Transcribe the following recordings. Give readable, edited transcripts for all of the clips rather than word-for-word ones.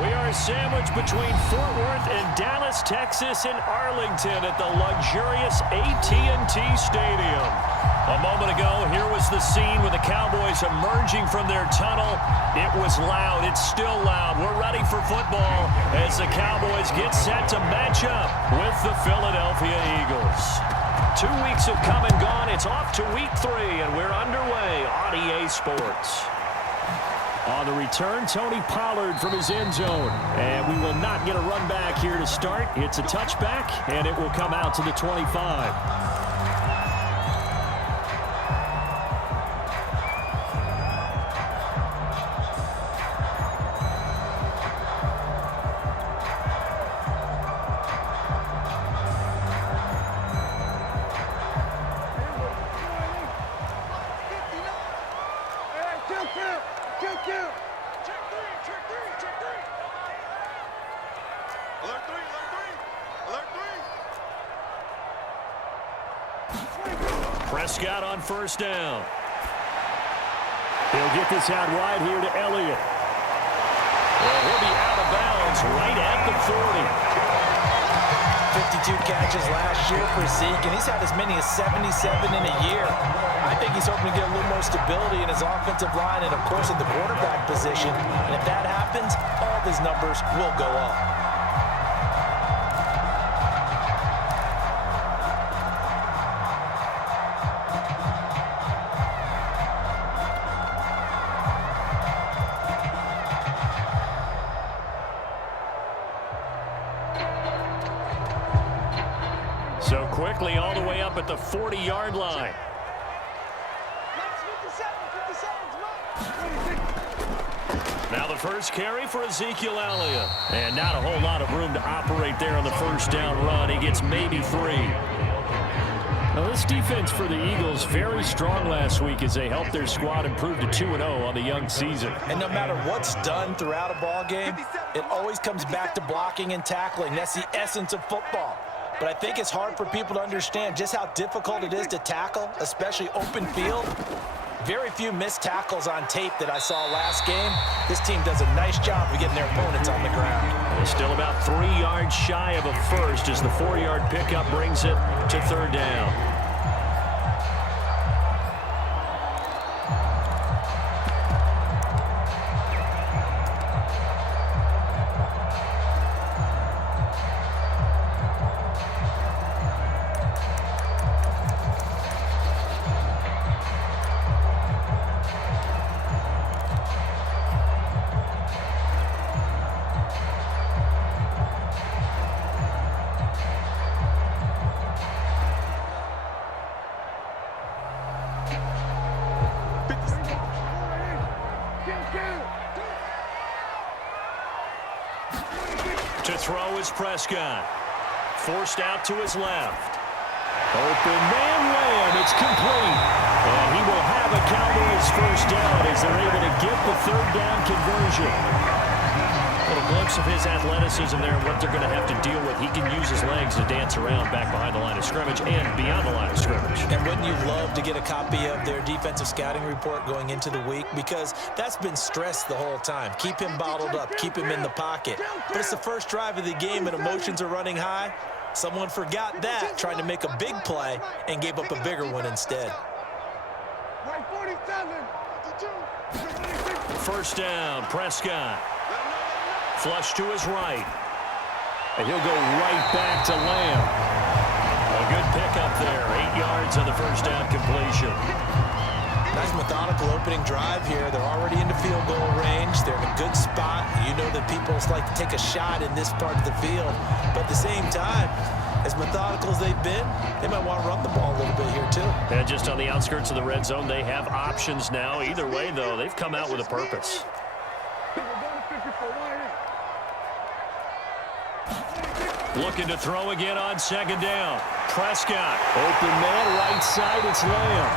We are sandwiched between Fort Worth and Dallas, Texas, and Arlington at the luxurious AT&T Stadium. A moment ago, here was the scene with the Cowboys emerging from their tunnel. It was loud. It's still loud. We're ready for football as the Cowboys get set to match up with the Philadelphia Eagles. 2 weeks have come and gone. It's off to week 3, and we're underway on EA Sports. On the return, Tony Pollard from his end zone. And we will not get a run back here to start. It's a touchback, and it will come out to the 25. Prescott on first down. He'll get this out wide here to Elliott. Well, he'll be out of bounds right at the 40. 52 catches last year for Zeke, and he's had as many as 77 in a year. I think he's hoping to get a little more stability in his offensive line and, of course, at the quarterback position. And if that happens, all of his numbers will go up. So quickly all the way up at the 40-yard line. Now the first carry for Ezekiel Elliott. And not a whole lot of room to operate there on the first down run. He gets maybe 3. Now this defense for the Eagles very strong last week as they helped their squad improve to 2-0 on the young season. And no matter what's done throughout a ball game, it always comes back to blocking and tackling. That's the essence of football. But I think it's hard for people to understand just how difficult it is to tackle, especially open field. Very few missed tackles on tape that I saw last game. This team does a nice job of getting their opponents on the ground. They're still about 3 yards shy of a first as the 4-yard pickup brings it to third down. To throw is Prescott. Forced out to his left. Open man layup. It's complete. And he will have a Cowboys first down as they're able to get the third down conversion. A little glimpse of his athleticism there and what they're going to have to deal with. He can use his legs to dance around back behind the line of scrimmage and beyond the line of scrimmage. And wouldn't you love to get a copy of their defensive scouting report going into the week? Because that's been stressed the whole time. Keep him bottled up. Keep him in the pocket. But it's the first drive of the game and emotions are running high. Someone forgot that, trying to make a big play, and gave up a bigger one instead. First down, Prescott. Flush to his right. And he'll go right back to Lamb. A good pickup there. 8 yards on the first down completion. Nice methodical opening drive here. They're already into field goal range. They're in a good spot. You know that people like to take a shot in this part of the field. But at the same time, as methodical as they've been, they might want to run the ball a little bit here too. And just on the outskirts of the red zone, they have options now. Either way, though, they've come out with a purpose. Looking to throw again on second down. Prescott. Open man, right side, it's Lamb.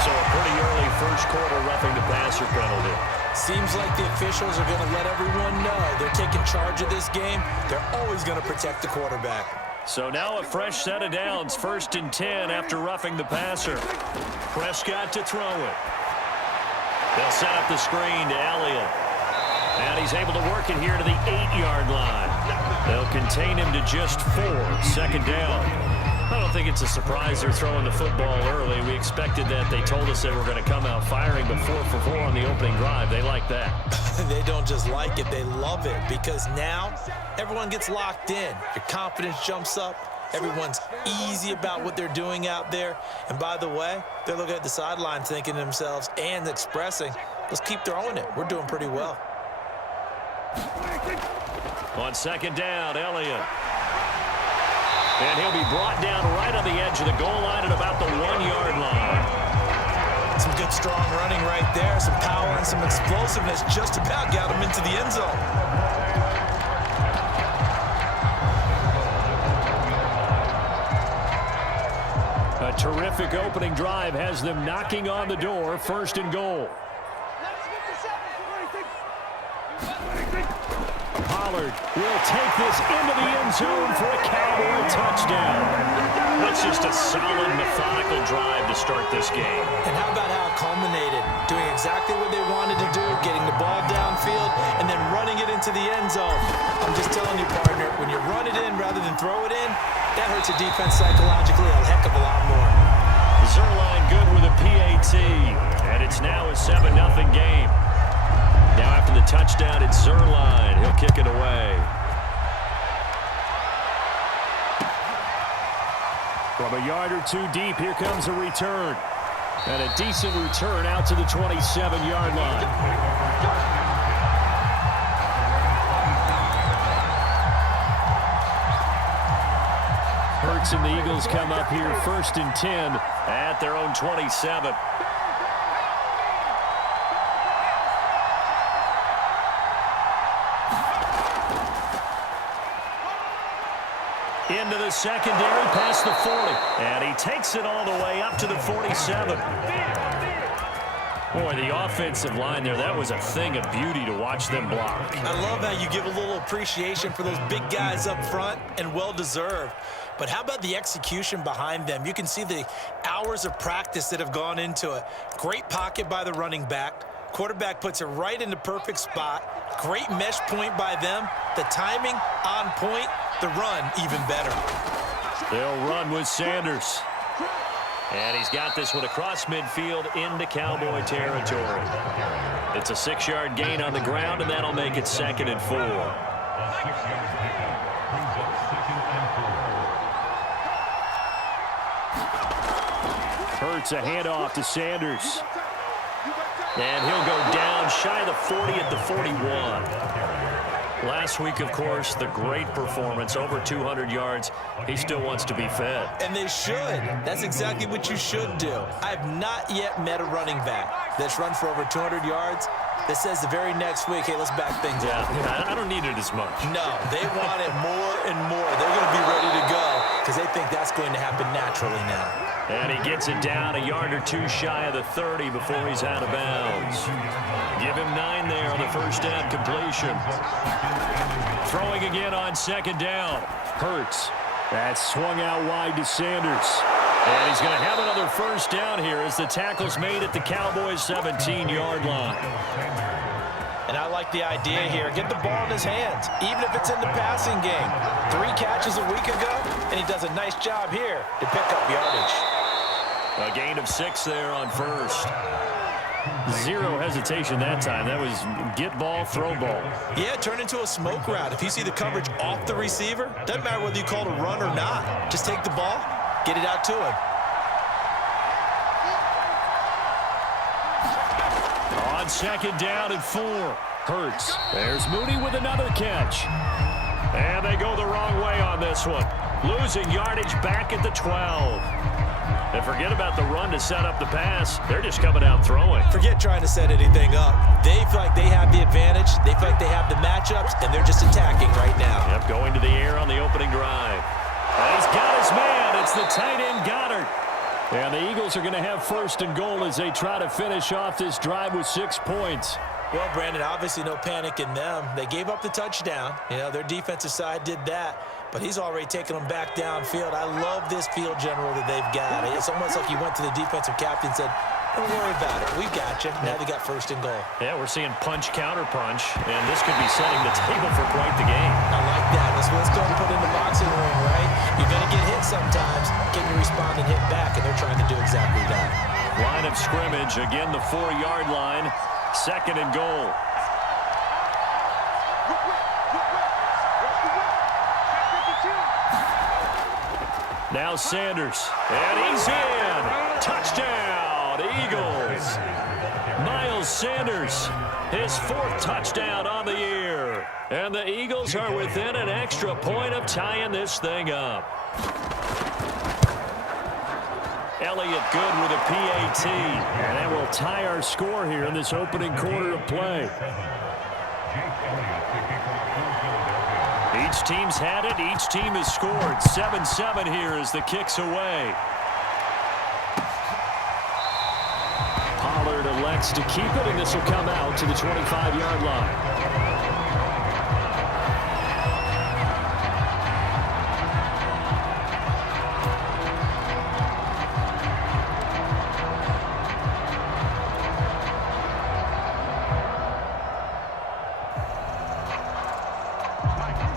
So a pretty early first quarter roughing the passer penalty. Seems like the officials are going to let everyone know they're taking charge of this game. They're always going to protect the quarterback. So now a fresh set of downs, 1st and 10 after roughing the passer. Prescott to throw it. They'll set up the screen to Elliott. And he's able to work it here to the 8-yard line. They'll contain him to just 4. Second down. I don't think it's a surprise they're throwing the football early. We expected that. They told us they were going to come out firing, but 4 for 4 on the opening drive. They like that. They don't just like it, they love it, because now everyone gets locked in. Your confidence jumps up. Everyone's easy about what they're doing out there. And by the way, they're looking at the sideline thinking to themselves and expressing, let's keep throwing it. We're doing pretty well. On second down, Elliott. And he'll be brought down right on the edge of the goal line at about the 1-yard line. Some good, strong running right there. Some power and some explosiveness just about got him into the end zone. A terrific opening drive has them knocking on the door. First and goal. Pollard will take this into the end zone for a Cowboy touchdown. That's just a solid, methodical drive to start this game. And how about how it culminated? Doing exactly what they wanted to do, getting the ball downfield, and then running it into the end zone. I'm just telling you, partner, when you run it in rather than throw it in, that hurts a defense psychologically a heck of a lot more. Zerline good with a PAT, and it's now a 7-0 game. Now after the touchdown, it's Zerline. He'll kick it away. From a yard or two deep, here comes a return. And a decent return out to the 27-yard line. Hurts and the Eagles come up here first and 10 at their own 27. Into the secondary, past the 40. And he takes it all the way up to the 47. Boy, the offensive line there, that was a thing of beauty to watch them block. I love how you give a little appreciation for those big guys up front, and well-deserved. But how about the execution behind them? You can see the hours of practice that have gone into it. Great pocket by the running back. Quarterback puts it right in the perfect spot. Great mesh point by them. The timing on point. The run even better. They'll run with Sanders. And he's got this one across midfield into Cowboy territory. It's a 6-yard gain on the ground, and that'll make it 2nd and 4. Hurts a handoff to Sanders. And he'll go down shy of the 40 at the 41. Last week, of course, the great performance, over 200 yards. He still wants to be fed. And they should. That's exactly what you should do. I have not yet met a running back that's run for over 200 yards that says the very next week, hey, let's back things up. Yeah, I don't need it as much. No, they want it more and more. They're going to be ready to go because they think that's going to happen naturally now. And he gets it down a yard or two shy of the 30 before he's out of bounds. Give him 9 there on the first down completion. Throwing again on second down. Hurts. That's swung out wide to Sanders. And he's going to have another first down here as the tackle's made at the Cowboys' 17-yard line. And I like the idea here. Get the ball in his hands, even if it's in the passing game. 3 catches a week ago, and he does a nice job here to pick up yardage. A gain of 6 there on first. 0 hesitation that time. That was get ball, throw ball. Yeah, turn into a smoke route. If you see the coverage off the receiver, doesn't matter whether you call it a run or not. Just take the ball, get it out to him. On second down and 4. Hurts. There's Mooney with another catch. And they go the wrong way on this one. Losing yardage back at the 12. And forget about the run to set up the pass. They're just coming out throwing. Forget trying to set anything up. They feel like they have the advantage. They feel like they have the matchups, and they're just attacking right now. Yep, going to the air on the opening drive. And he's got his man. It's the tight end, Goddard. And the Eagles are going to have first and goal as they try to finish off this drive with 6 points. Well, Brandon, obviously no panic in them. They gave up the touchdown. You know, their defensive side did that. But he's already taken them back downfield. I love this field general that they've got. It's almost like he went to the defensive captain and said, Don't worry about it. We got you. Now they got first and goal. Yeah, we're seeing punch, counter punch, and this could be setting the table for quite the game. I like that. Let's go and put in the boxing ring, right? You're going to get hit sometimes. Can you respond and hit back? And they're trying to do exactly that. Line of scrimmage, again the 4-yard line. Second and goal. Now Sanders, and he's in. Touchdown, Eagles. Miles Sanders, his 4th touchdown on the year. And the Eagles are within an extra point of tying this thing up. Elliott good with a PAT. And that will tie our score here in this opening quarter of play. Each team's had it. Each team has scored. 7-7 here as the kick's away. Pollard elects to keep it, and this will come out to the 25-yard line.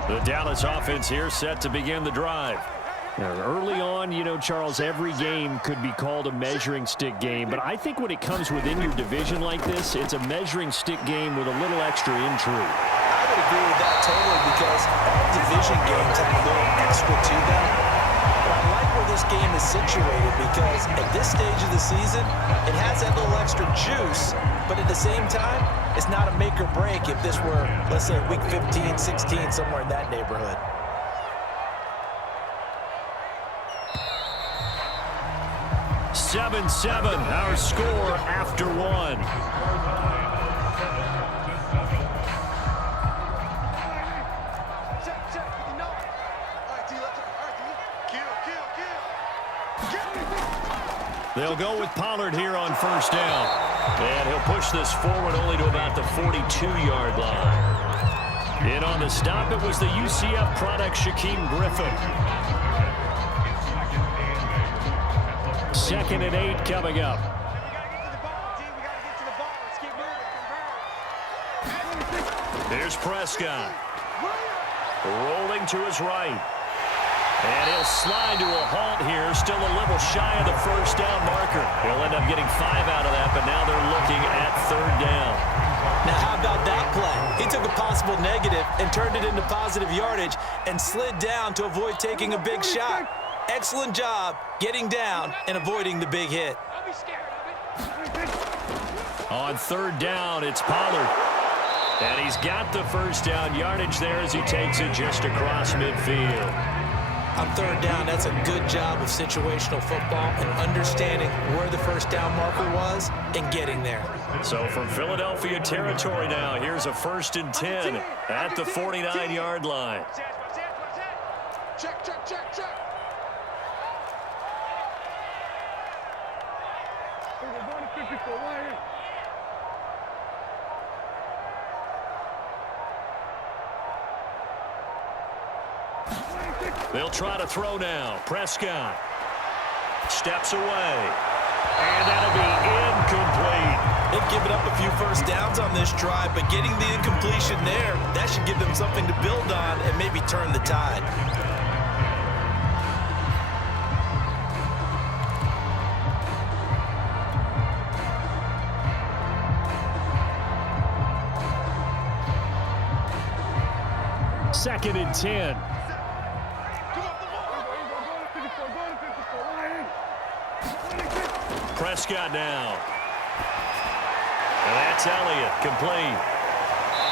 The Dallas offense here set to begin the drive. Now, early on, you know, Charles, every game could be called a measuring stick game. But I think when it comes within your division like this, it's a measuring stick game with a little extra intrigue. I would agree with that totally because all division games have a little extra to them. But I like where this game is situated because at this stage of the season, it has that little extra juice. But at the same time, it's not a make or break if this were, let's say, week 15, 16, somewhere in that neighborhood. Seven, our score after one. They'll go with Pollard here on first down. And he'll push this forward only to about the 42-yard line. In on the stop, it was the UCF product, Shaquem Griffin. 2nd and 8 coming up. Here's Prescott. Rolling to his right. And he'll slide to a halt here. Still a little shy of the first down marker. He'll end up getting 5 out of that, but now they're looking at 3rd down. Now, how about that play? He took a possible negative and turned it into positive yardage and slid down to avoid taking a big shot. Excellent job getting down and avoiding the big hit. On 3rd down, it's Pollard. And he's got the first down yardage there as he takes it just across midfield. On 3rd down, that's a good job of situational football and understanding where the first down marker was and getting there. So from Philadelphia territory now, here's a 1st and 10 at the 49-yard line. Check. They'll try to throw now. Prescott steps away. And that'll be incomplete. They've given up a few first downs on this drive, but getting the incompletion there, that should give them something to build on and maybe turn the tide. Second and 10. Prescott now. And that's Elliott, complete.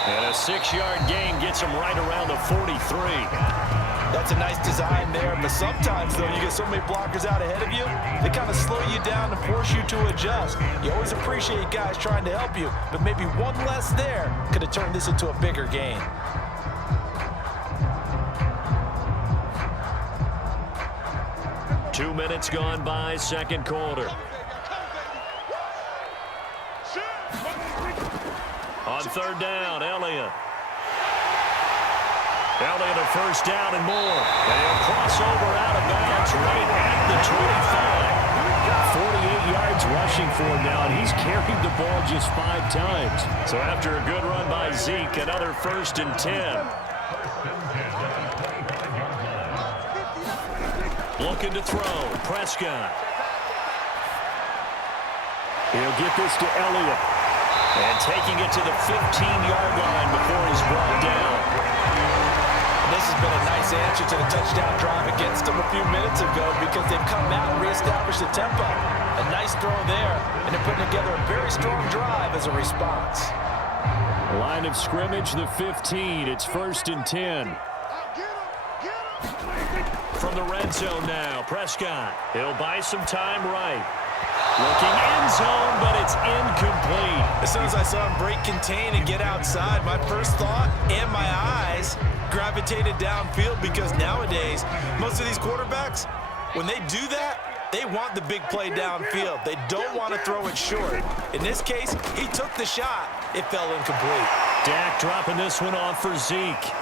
And a 6-yard gain gets him right around the 43. That's a nice design there, but sometimes, though, you get so many blockers out ahead of you, they kind of slow you down and force you to adjust. You always appreciate guys trying to help you, but maybe one less there could have turned this into a bigger gain. Two minutes gone by, second quarter. On 3rd down, Elliott. Elliott a first down and more. And he'll cross over out of bounds right at the 25. 48 yards rushing for him now, and he's carried the ball just 5 times. So after a good run by Zeke, another 1st and 10. Looking to throw. Prescott. He'll get this to Elliott. And taking it to the 15-yard line before he's brought down. This has been a nice answer to the touchdown drive against them a few minutes ago because they've come out and reestablished the tempo. A nice throw there, and they're putting together a very strong drive as a response. Line of scrimmage, the 15. It's 1st and 10. From the red zone now, Prescott. He'll buy some time right. Looking end zone, but it's incomplete. As soon as I saw him break contain and get outside, my first thought and my eyes gravitated downfield because nowadays, most of these quarterbacks, when they do that, they want the big play downfield. They don't want to throw it short. In this case, he took the shot. It fell incomplete. Dak dropping this one off for Zeke.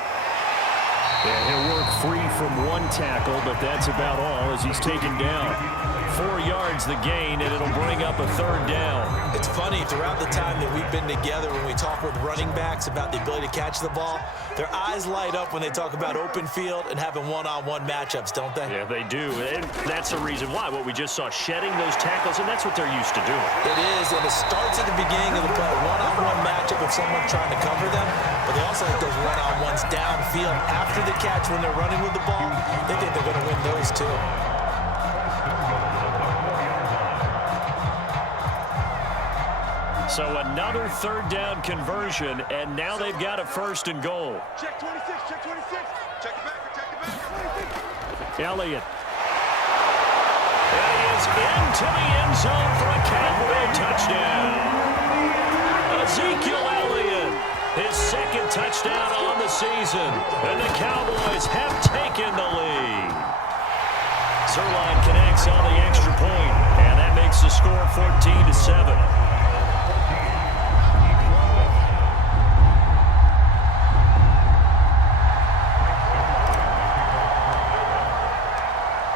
And he'll work free from one tackle, but that's about all as he's taken down. 4 yards the gain, and it'll bring up a 3rd down. It's funny, throughout the time that we've been together, when we talk with running backs about the ability to catch the ball, their eyes light up when they talk about open field and having one-on-one matchups, don't they? Yeah, they do, and that's the reason why. What we just saw, shedding those tackles, and that's what they're used to doing. It is, and it starts at the beginning of the play, one-on-one matchup of someone trying to cover them, but they also have those one-on-ones downfield after the catch when they're running with the ball. They think they're going to win those too. So another 3rd down conversion, and now they've got a 1st and goal. Check 26, check 26. Check it back. Elliott. And he is into the end zone for a Cowboy touchdown. Ezekiel Elliott, his 2nd touchdown on the season, and the Cowboys have taken the lead. Zerline connects on the extra point, and that makes the score 14-7.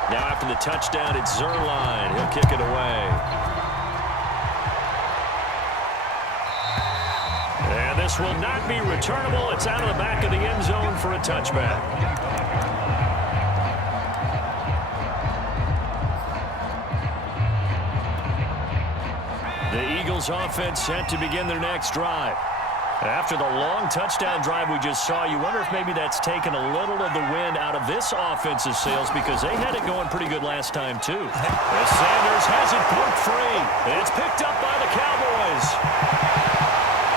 Now after the touchdown, it's Zerline. He'll kick it away. And this will not be returnable. It's out of the back of the end zone for a touchback. The Eagles offense set to begin their next drive. After the long touchdown drive we just saw, you wonder if maybe that's taken a little of the wind out of this offense's sails because they had it going pretty good last time, too. As Sanders has it poked free. It's picked up by the Cowboys.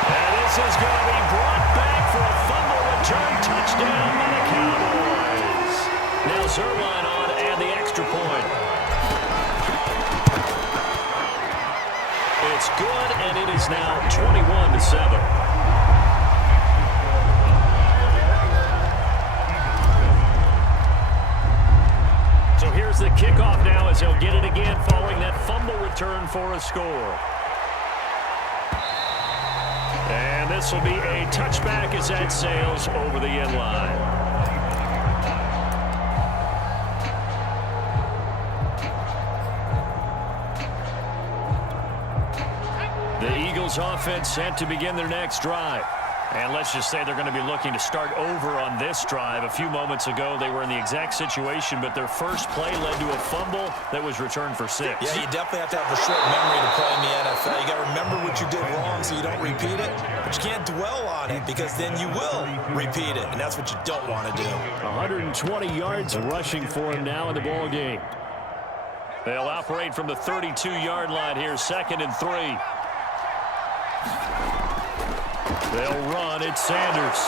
And this is going to be brought back for a fumble return touchdown by the Cowboys. Now Zerline on and the extra point. It's good, and it is now 21-7. So here's the kickoff now as he'll get it again following that fumble return for a score. And this will be a touchback as that sails over the end line. The Eagles offense set to begin their next drive. And let's just say they're going to be looking to start over on this drive. A few moments ago, they were in the exact situation, but their first play led to a fumble that was returned for 6. Yeah, you definitely have to have a short memory to play in the NFL. You got to remember what you did wrong so you don't repeat it, but you can't dwell on it because then you will repeat it, and that's what you don't want to do. 120 yards rushing for him now in the ball game. They'll operate from the 32-yard line here, 2nd and 3. They'll run. It's Sanders.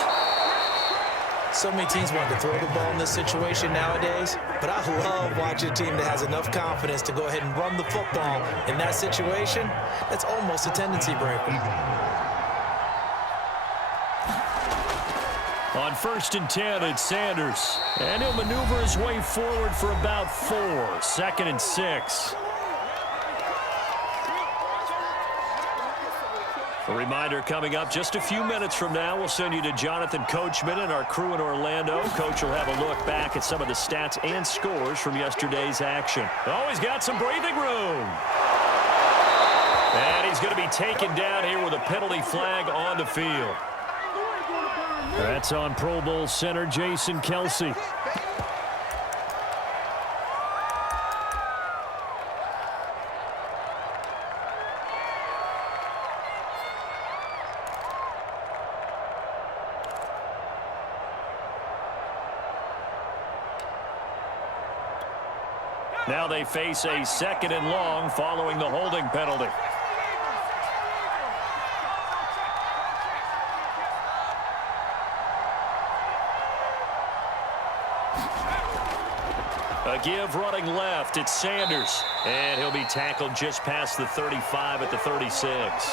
So many teams want to throw the ball in this situation nowadays, but I love watching a team that has enough confidence to go ahead and run the football in that situation. That's almost a tendency breaker. On 1st and 10, it's Sanders. And he'll maneuver his way forward for about 4. 2nd and 6. A reminder coming up just a few minutes from now. We'll send you to Jonathan Coachman and our crew in Orlando. Coach will have a look back at some of the stats and scores from yesterday's action. Oh, he's got some breathing room. And he's going to be taken down here with a penalty flag on the field. That's on Pro Bowl center Jason Kelce. Now they face a 2nd and long following the holding penalty. A give running left. It's Sanders. And he'll be tackled just past the 35 at the 36.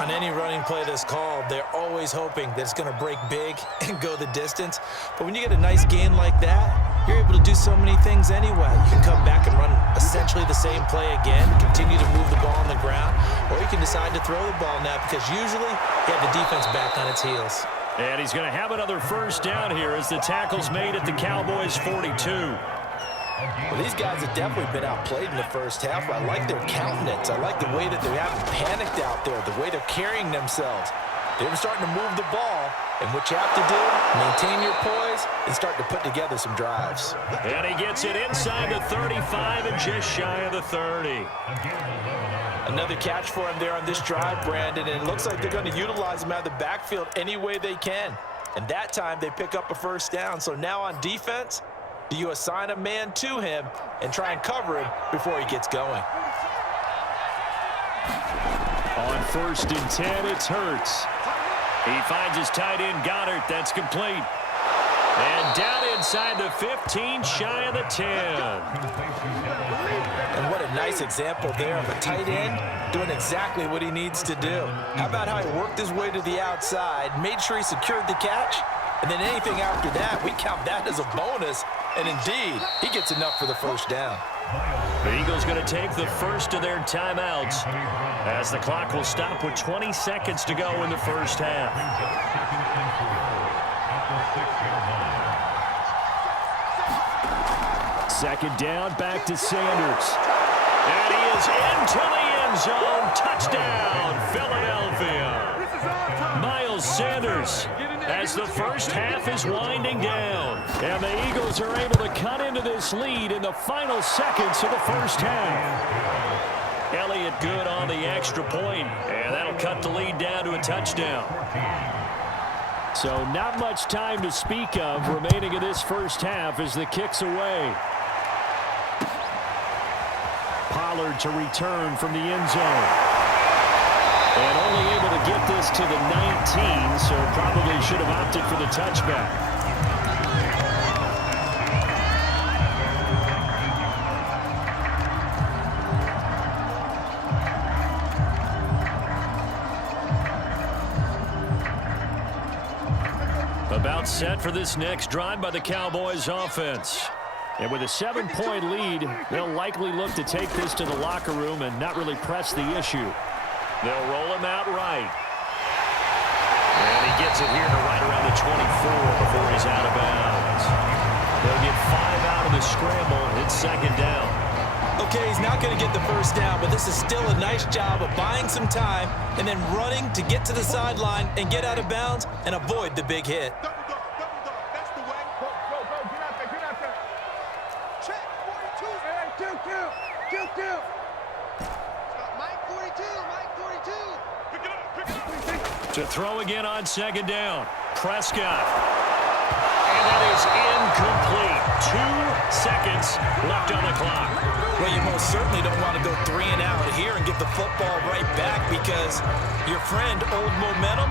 On any running play that's called, they're always hoping that it's going to break big and go the distance. But when you get a nice gain like that, you're able to do so many things anyway. You can come back and run essentially the same play again, continue to move the ball on the ground, or you can decide to throw the ball now because usually you have the defense back on its heels. And he's going to have another first down here as the tackle's made at the Cowboys' 42. Well, these guys have definitely been outplayed in the first half. I like their countenance. I like the way that they haven't panicked out there, the way they're carrying themselves. They're starting to move the ball, and what you have to do, maintain your poise and start to put together some drives. And he gets it inside the 35 and just shy of the 30. Another catch for him there on this drive, Brandon, and it looks like they're going to utilize him out of the backfield any way they can. And that time they pick up a first down. So now on defense, do you assign a man to him and try and cover him before he gets going? On 1st and 10, it's Hurts. He finds his tight end, Goddard. That's complete. And down inside the 15, shy of the 10. And what a nice example there of a tight end doing exactly what he needs to do. How about how he worked his way to the outside, made sure he secured the catch, and then anything after that, we count that as a bonus. And indeed, he gets enough for the first down. The Eagles going to take the first of their timeouts as the clock will stop with 20 seconds to go in the first half. 2nd down, back to Sanders. And he is into the end zone. Touchdown, Philadelphia. Miles Sanders as the first half is winding down. And the Eagles are able to cut into this lead in the final seconds of the first half. Elliott good on the extra point, and that'll cut the lead down to a touchdown. So not much time to speak of remaining in this first half as the kick's away. Pollard to return from the end zone. And only able to get this to the 19, so probably should have opted for the touchback. About set for this next drive by the Cowboys offense. And with a 7-point lead, they'll likely look to take this to the locker room and not really press the issue. They'll roll him out right. And he gets it here to right around the 24 before he's out of bounds. They'll get 5 out of the scramble. It's 2nd down. Okay, he's not going to get the first down, but this is still a nice job of buying some time and then running to get to the sideline and get out of bounds and avoid the big hit. Double dog, that's the way. Go, get out there. Check, 42. Two. Mike 42. Pick it up. To throw again on 2nd down. Prescott. And that is incomplete. 2 seconds left on the clock. Well, you most certainly don't want to go 3 and out here and get the football right back because your friend, Old Momentum,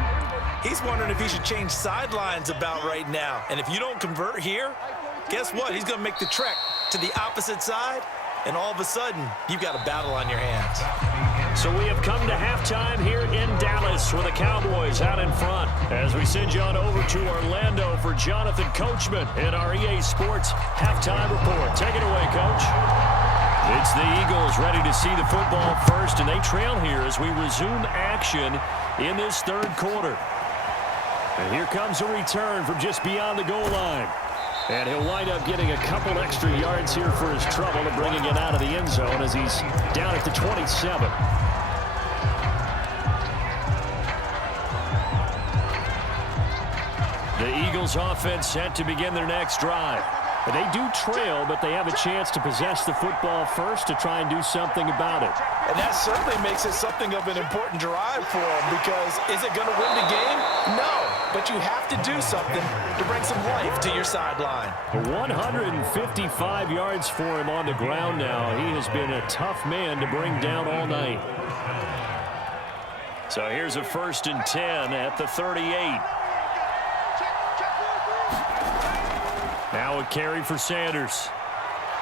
he's wondering if he should change sidelines about right now. And if you don't convert here, guess what? He's going to make the trek to the opposite side, and all of a sudden, you've got a battle on your hands. So we have come to halftime here in Dallas with the Cowboys out in front. As we send you on over to Orlando for Jonathan Coachman in our EA Sports Halftime Report. Take it away, Coach. It's the Eagles ready to see the football first, and they trail here as we resume action in this third quarter. And here comes a return from just beyond the goal line. And he'll wind up getting a couple extra yards here for his trouble and bringing it out of the end zone as he's down at the 27. The Eagles offense set to begin their next drive. They do trail, but they have a chance to possess the football first to try and do something about it. And that certainly makes it something of an important drive for them, because is it going to win the game? No, but you have to do something to bring some life to your sideline. 155 yards for him on the ground now. He has been a tough man to bring down all night. So here's a 1st and 10 at the 38. Now a carry for Sanders.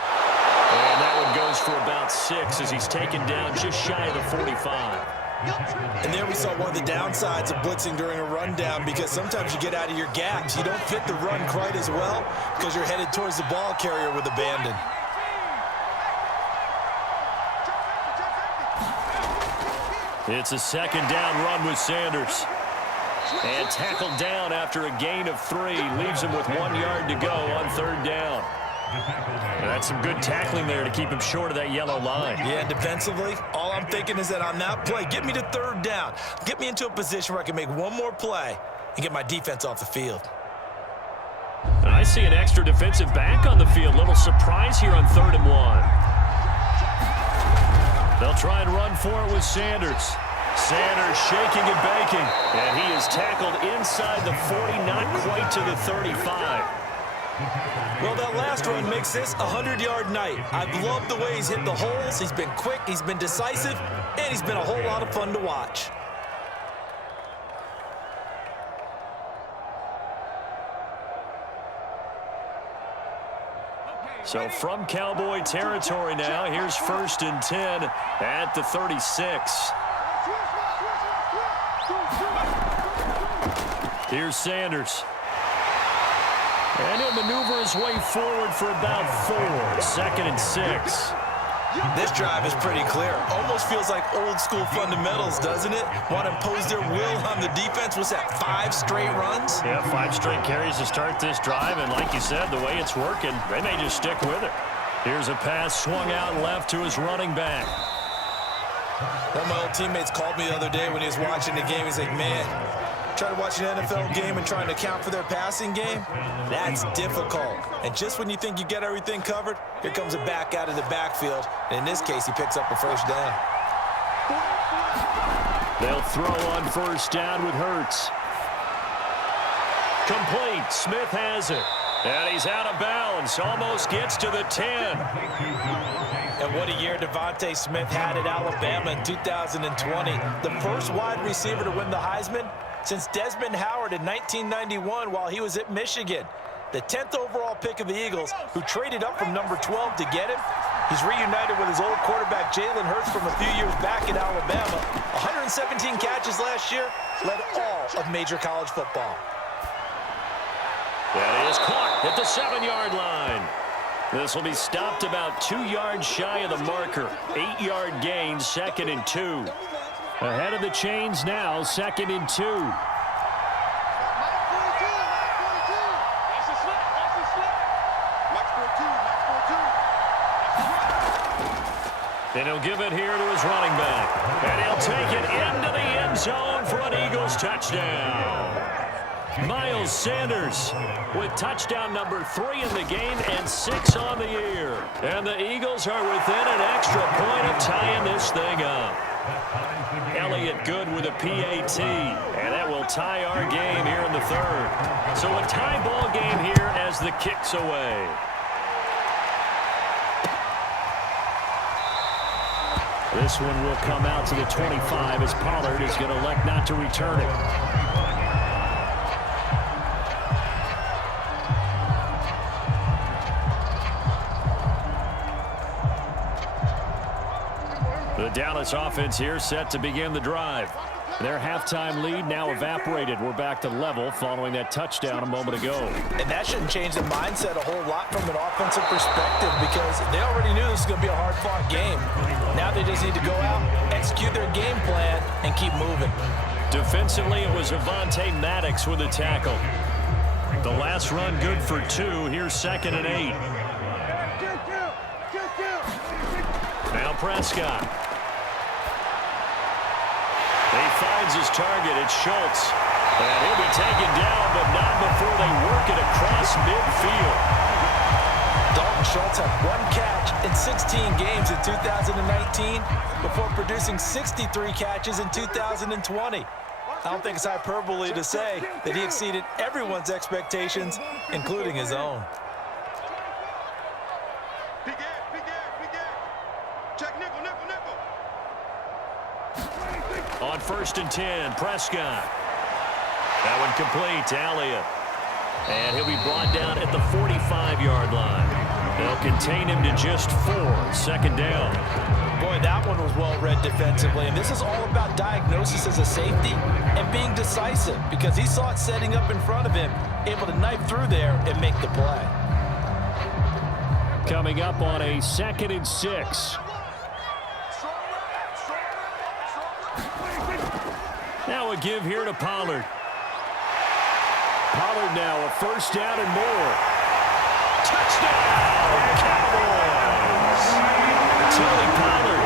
And that one goes for about 6 as he's taken down just shy of the 45. And there we saw one of the downsides of blitzing during a rundown, because sometimes you get out of your gaps. You don't fit the run quite as well because you're headed towards the ball carrier with abandon. It's a 2nd down run with Sanders. And tackled down after a gain of 3. Leaves him with 1 yard to go on 3rd down. And that's some good tackling there to keep him short of that yellow line. Yeah, defensively, all I'm thinking is that on that play, get me to 3rd down. Get me into a position where I can make one more play and get my defense off the field. And I see an extra defensive back on the field. Little surprise here on 3rd and 1. They'll try and run for it with Sanders. Sanders shaking and baking, and he is tackled inside the 40, not quite to the 35. Well, that last run makes this a 100-yard night. I've loved the way he's hit the holes. He's been quick, he's been decisive, and he's been a whole lot of fun to watch. So from Cowboy territory now, here's 1st and 10 at the 36. Here's Sanders. And he'll maneuver his way forward for about 4. 2nd and 6. This drive is pretty clear. Almost feels like old school fundamentals, doesn't it? Want to impose their will on the defense. What's that, 5 straight runs? Yeah, 5 straight carries to start this drive. And like you said, the way it's working, they may just stick with it. Here's a pass swung out left to his running back. One of my old teammates called me the other day when he was watching the game. He's like, man, trying to watch an NFL game and trying to account for their passing game, that's difficult. And just when you think you get everything covered, here comes a back out of the backfield. And in this case, he picks up a 1st down. They'll throw on 1st down with Hurts. Complete. Smith has it. And he's out of bounds. Almost gets to the 10. And what a year Devontae Smith had at Alabama in 2020. The first wide receiver to win the Heisman since Desmond Howard in 1991 while he was at Michigan. The 10th overall pick of the Eagles, who traded up from number 12 to get him. He's reunited with his old quarterback Jalen Hurts from a few years back at Alabama. 117 catches last year, led all of major college football. That is caught at the 7-yard line. This will be stopped about 2 yards shy of the marker. 8-yard gain, 2nd and 2. Ahead of the chains now, 2nd and 2. And he'll give it here to his running back. And he'll take it into the end zone for an Eagles touchdown. Miles Sanders with touchdown number 3 in the game and 6 on the year. And the Eagles are within an extra point of tying this thing up. Elliott good with a PAT, and that will tie our game here in the 3rd. So a tie ball game here as the kick's away. This one will come out to the 25 as Pollard is going to elect not to return it. The Dallas offense here set to begin the drive. Their halftime lead now evaporated. We're back to level following that touchdown a moment ago. And that shouldn't change the mindset a whole lot from an offensive perspective because they already knew this was going to be a hard-fought game. Now they just need to go out, execute their game plan, and keep moving. Defensively, it was Avonte Maddox with a tackle. The last run good for 2. Here's 2nd and 8. Now Prescott. He finds his target. It's Schultz. And he'll be taken down, but not before they work it across midfield. Dalton Schultz had 1 catch in 16 games in 2019 before producing 63 catches in 2020. I don't think it's hyperbole to say that he exceeded everyone's expectations, including his own. Check nickel. On 1st and 10, Prescott. That one complete to Elliott. And he'll be brought down at the 45-yard line. They'll contain him to just 4. 2nd down. Boy, that one was well-read defensively. And this is all about diagnosis as a safety and being decisive because he saw it setting up in front of him, able to knife through there and make the play. Coming up on a 2nd and 6. Now a give here to Pollard. Pollard now a 1st down and more. Touchdown, Cowboys! Tony Pollard,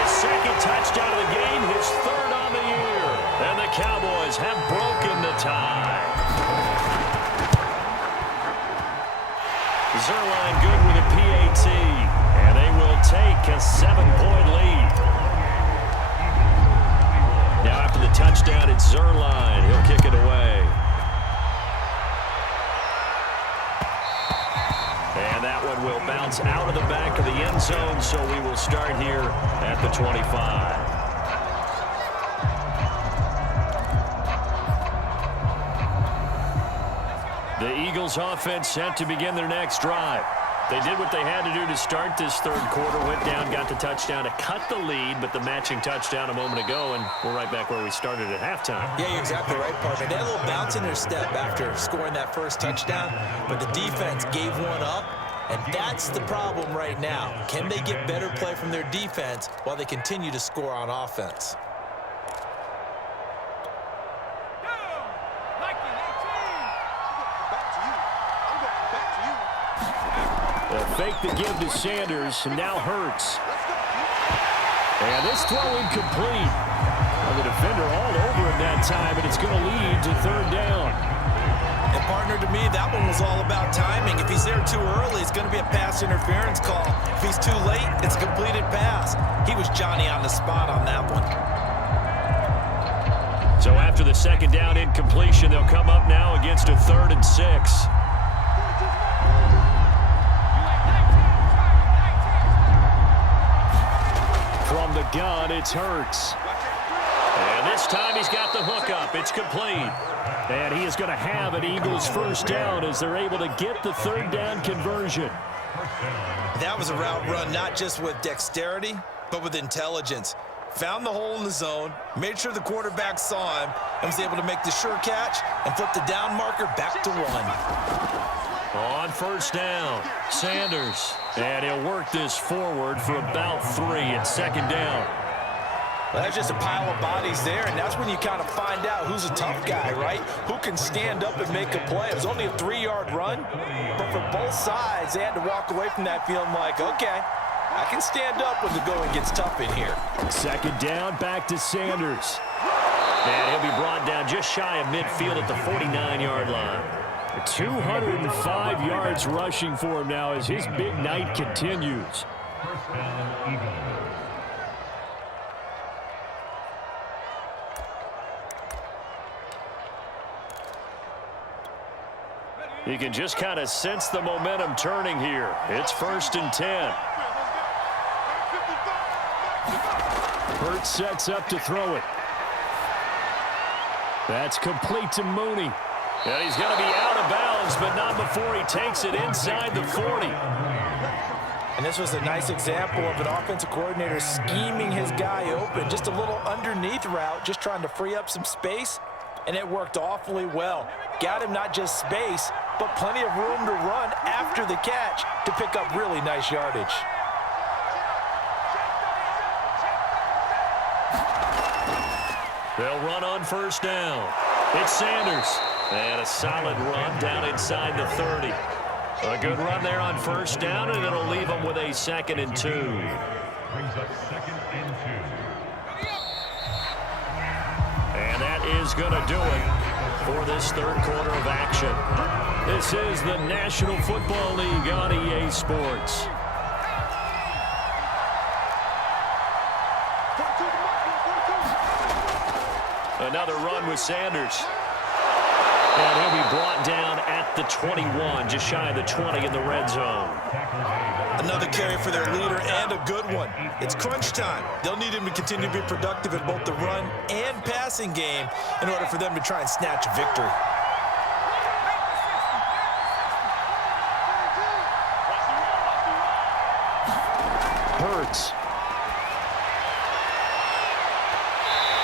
his 2nd touchdown of the game, his 3rd on the year. And the Cowboys have broken the tie. Zerline good with a PAT. And they will take a 7-point lead. Now after the touchdown, it's Zerline. He'll kick it away. And that one will bounce out of the back of the end zone, so we will start here at the 25. The Eagles offense set to begin their next drive. They did what they had to do to start this 3rd quarter, went down, got the touchdown to cut the lead, but the matching touchdown a moment ago, and we're right back where we started at halftime. Yeah, you're exactly right, partner. They had a little bounce in their step after scoring that 1st touchdown, but the defense gave one up, and that's the problem right now. Can they get better play from their defense while they continue to score on offense? Fake the give to Sanders, and now Hurts. And this throw incomplete. Well, the defender all over him that time, and it's going to lead to 3rd down. And partner, to me, that one was all about timing. If he's there too early, it's going to be a pass interference call. If he's too late, it's a completed pass. He was Johnny on the spot on that one. So after the 2nd down incompletion, they'll come up now against a 3rd and 6. From the gun, it's Hurts. And this time he's got the hook up. It's complete. And he is going to have an Eagles 1st down as they're able to get the 3rd down conversion. That was a route run not just with dexterity, but with intelligence. Found the hole in the zone, made sure the quarterback saw him, and was able to make the sure catch and flip the down marker back to 1. On 1st down, Sanders. And he'll work this forward for about 3 at 2nd down. Well, that's just a pile of bodies there, and that's when you kind of find out who's a tough guy, right? Who can stand up and make a play. It was only a 3-yard run, but for both sides, they had to walk away from that feeling like, okay, I can stand up when the going gets tough in here. 2nd down, back to Sanders. And he'll be brought down just shy of midfield at the 49-yard line. 205 yards rushing for him now as his big night continues. You can just kind of sense the momentum turning here. It's 1st and 10. Hurts sets up to throw it. That's complete to Mooney. And he's going to be out of bounds, but not before he takes it inside the 40. And this was a nice example of an offensive coordinator scheming his guy open. Just a little underneath route, just trying to free up some space, and it worked awfully well. Got him not just space, but plenty of room to run after the catch to pick up really nice yardage. They'll run on first down. It's Sanders. And a solid run down inside the 30. A good run there on first down, and it'll leave them with a 2nd and 2. And that is going to do it for this third quarter of action. This is the National Football League on EA Sports. Another run with Sanders. And he'll be brought down at the 21, just shy of the 20 in the red zone. Another carry for their leader, and a good one. It's crunch time. They'll need him to continue to be productive in both the run and passing game in order for them to try and snatch a victory. Hurts.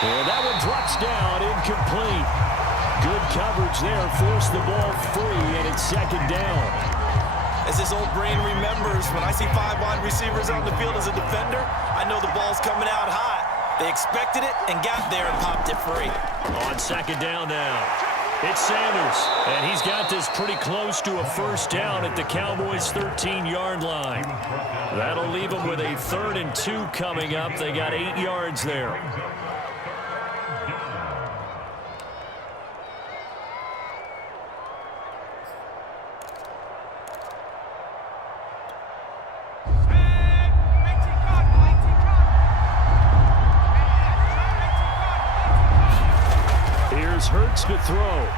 And that one drops down, incomplete. Good coverage there, forced the ball free, and it's 2nd down. As this old brain remembers, when I see 5 wide receivers on the field as a defender, I know the ball's coming out hot. They expected it and got there and popped it free. On 2nd down now, it's Sanders, and he's got this pretty close to a first down at the Cowboys' 13-yard line. That'll leave them with a 3rd and 2 coming up. They got 8 yards there. Hurts to throw.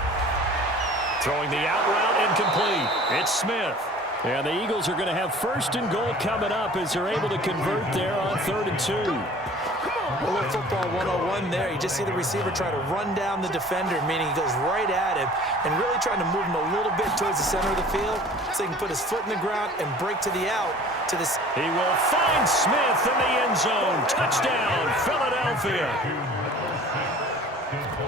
Throwing the out route, incomplete. It's Smith. And the Eagles are going to have 1st and goal coming up as they're able to convert there on 3rd and 2. A little football 101 there. You just see the receiver try to run down the defender, meaning he goes right at him and really trying to move him a little bit towards the center of the field so he can put his foot in the ground and break to the out. He will find Smith in the end zone. Touchdown, Philadelphia.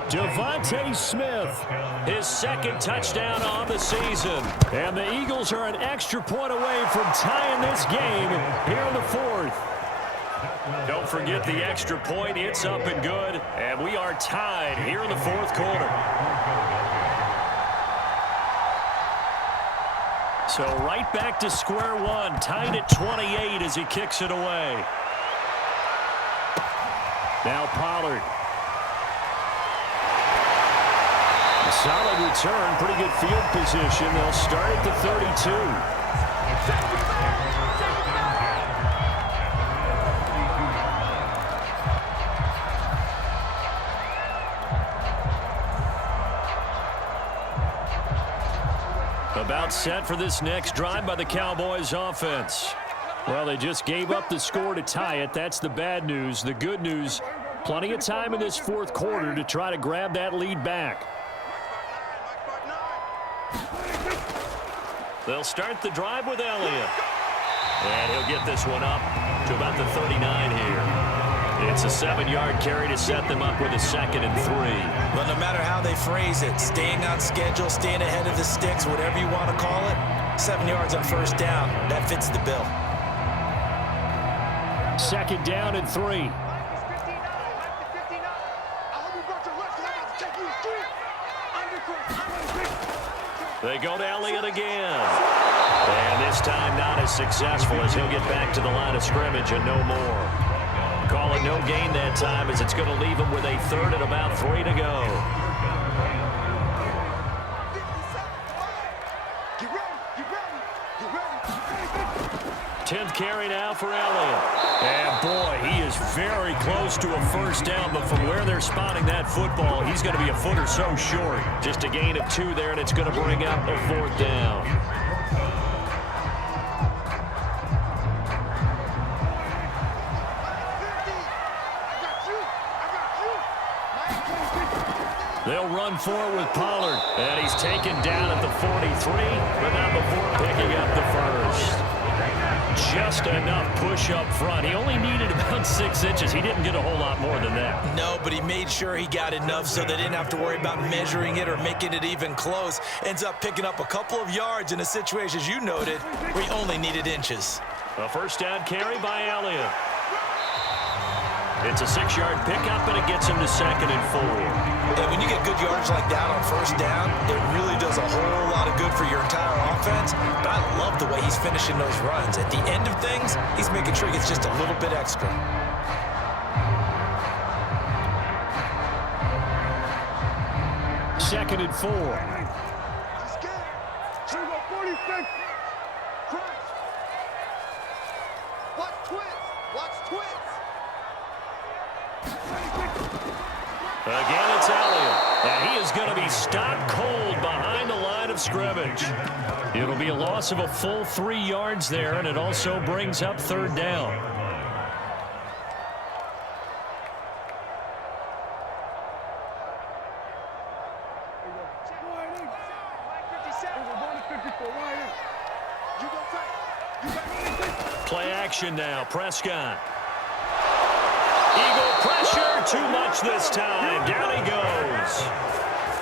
Devontae Smith, his 2nd touchdown on the season. And the Eagles are an extra point away from tying this game here in the 4th. Don't forget the extra point. It's up and good. And we are tied here in the 4th quarter. So right back to square one, tied at 28 as he kicks it away. Now Pollard. Solid return, pretty good field position. They'll start at the 32. About set for this next drive by the Cowboys offense. Well, they just gave up the score to tie it. That's the bad news. The good news, plenty of time in this 4th quarter to try to grab that lead back. They'll start the drive with Elliott. And he'll get this one up to about the 39 here. It's a 7-yard carry to set them up with a 2nd and 3. Well, no matter how they phrase it, staying on schedule, staying ahead of the sticks, whatever you want to call it, 7 yards on first down, that fits the bill. 2nd down and 3. They go to Elliott again. And this time not as successful as he'll get back to the line of scrimmage and no more. Call it no gain that time as it's going to leave him with a 3rd and about 3 to go. Get ready. 10th carry now for Elliott. And boy, he is very close to a first down, but from where they're spotting that football, he's going to be a foot or so short. Just a gain of 2 there, and it's going to bring up a 4th down. They'll run forward with Pollard, and he's taken down at the 43, but not before picking up the 1st. Just Enough push up front. He only needed about 6 inches. He didn't get a whole lot more than that. No, but he made sure he got enough so they didn't have to worry about measuring it or making it even close. Ends up picking up a couple of yards in a situation, as you noted, where he only needed inches. A first down carry by Elliott. It's a 6-yard pickup, and it gets him to 2nd and 4. And when you get good yards like that on first down, it really does a whole lot of good for your entire offense. But I love the way he's finishing those runs. At the end of things, he's making sure he gets just a little bit extra. Second and 4. Watch twins. Watch twins. Again, it's Elliott. And he is going to be stopped cold behind the line of scrimmage. It'll be a loss of a full 3 yards there, and it also brings up 3rd down. Play action now. Prescott. Eagle pressure, too much this time. Down he goes.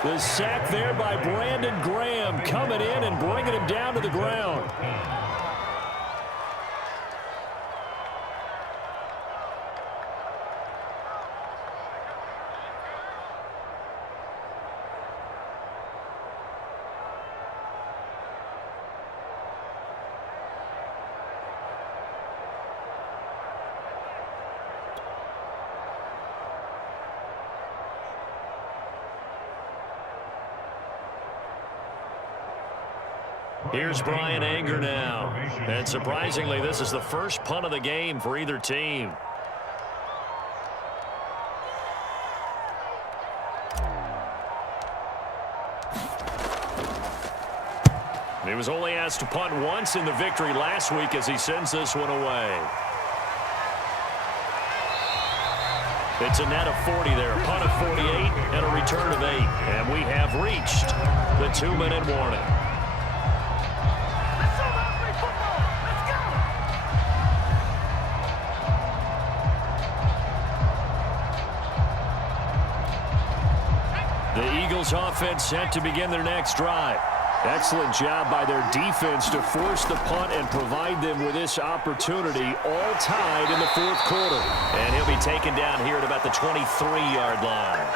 The sack there by Brandon Graham coming in and bringing him down to the ground. Here's Brian Anger now. And surprisingly, this is the first punt of the game for either team. He was only asked to punt once in the victory last week as he sends this one away. It's a net of 40 there, a punt of 48, and a return of 8. And we have reached the 2-minute warning. The Eagles offense set to begin their next drive. Excellent job by their defense to force the punt and provide them with this opportunity, all tied in the 4th quarter. And he'll be taken down here at about the 23-yard line.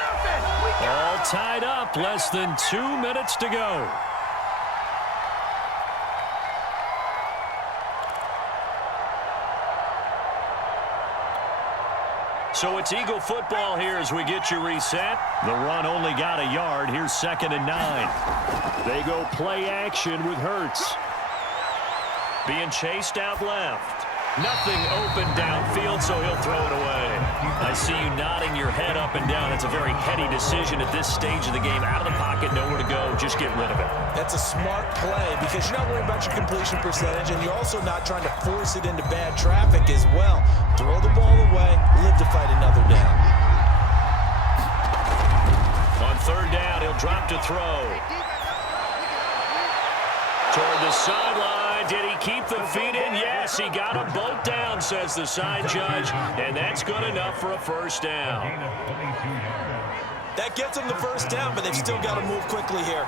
All tied up, less than 2 minutes to go. So it's Eagle football here as we get you reset. The run only got a yard. Here's 2nd and 9. They go play action with Hurts. Being chased out left. Nothing open downfield, so he'll throw it away. I see you nodding your head up and down. It's a very heady decision at this stage of the game. Out of the pocket, nowhere to go. Just get rid of it. That's a smart play because you're not worried about your completion percentage, and you're also not trying to force it into bad traffic as well. Throw the ball away, live to fight another down. On 3rd down, he'll drop to throw. Toward the sideline. Did he keep the feet in? Yes, he got them both down, says the side judge, and that's good enough for a first down. That gets them the first down, but they've still got to move quickly here.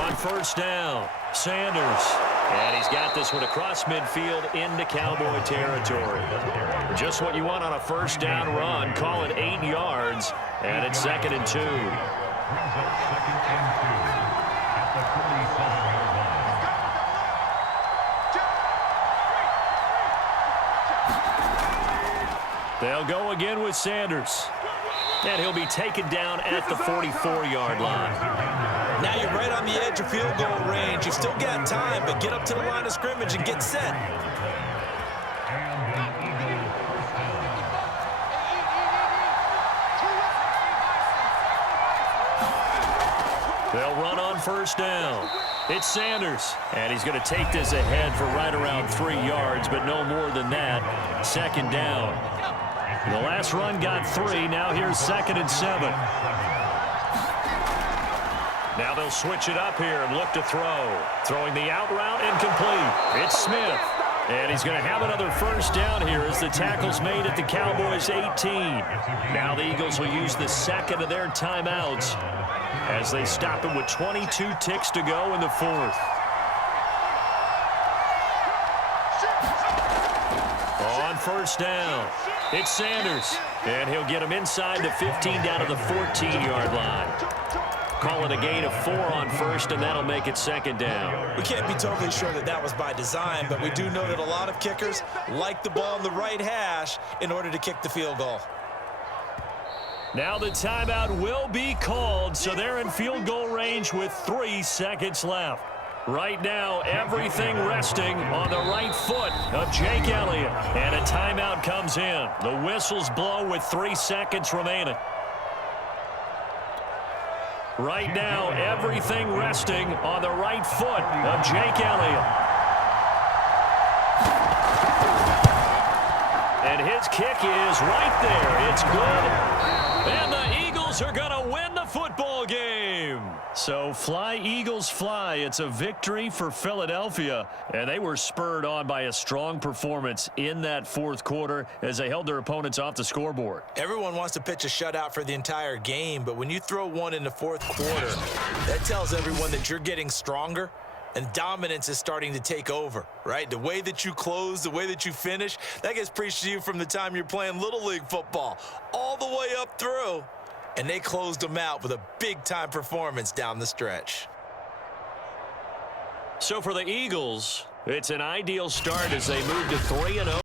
On 1st down, Sanders. And he's got this one across midfield into Cowboy territory. Just what you want on a first down run. Call it 8 yards, and it's 2nd and 2. They'll go again with Sanders. And he'll be taken down at the 44-yard line. Now you're right on the edge of field goal range. You've still got time, but get up to the line of scrimmage and get set. They'll run on first down. It's Sanders, and he's going to take this ahead for right around 3 yards, but no more than that. 2nd down. The last run got 3. Now here's 2nd and 7. Now they'll switch it up here and look to throw. Throwing the out route incomplete. It's Smith. And he's going to have another first down here as the tackle's made at the Cowboys' 18. Now the Eagles will use the second of their timeouts as they stop it with 22 ticks to go in the fourth. On first down, it's Sanders. And he'll get him inside the 15 down to the 14-yard line. Call it a gain of 4 on first, and that'll make it second down. We can't be totally sure that that was by design, but we do know that a lot of kickers like the ball in the right hash in order to kick the field goal. Now the timeout will be called, so they're in field goal range with 3 seconds left. Right now, everything resting on the right foot of Jake Elliott. And a timeout comes in. The whistles blow with 3 seconds remaining. Right now, everything resting on the right foot of Jake Elliott. And his kick is right there. It's good. And the Eagles are going to win the football game. So fly, Eagles, fly. It's a victory for Philadelphia. And they were spurred on by a strong performance in that fourth quarter as they held their opponents off the scoreboard. Everyone wants to pitch a shutout for the entire game, but when you throw one in the fourth quarter, that tells everyone that you're getting stronger and dominance is starting to take over, right? The way that you close, the way that you finish, that gets preached to you from the time you're playing Little League football all the way up through. And they closed them out with a big-time performance down the stretch. So for the Eagles, it's an ideal start as they move to 3-0.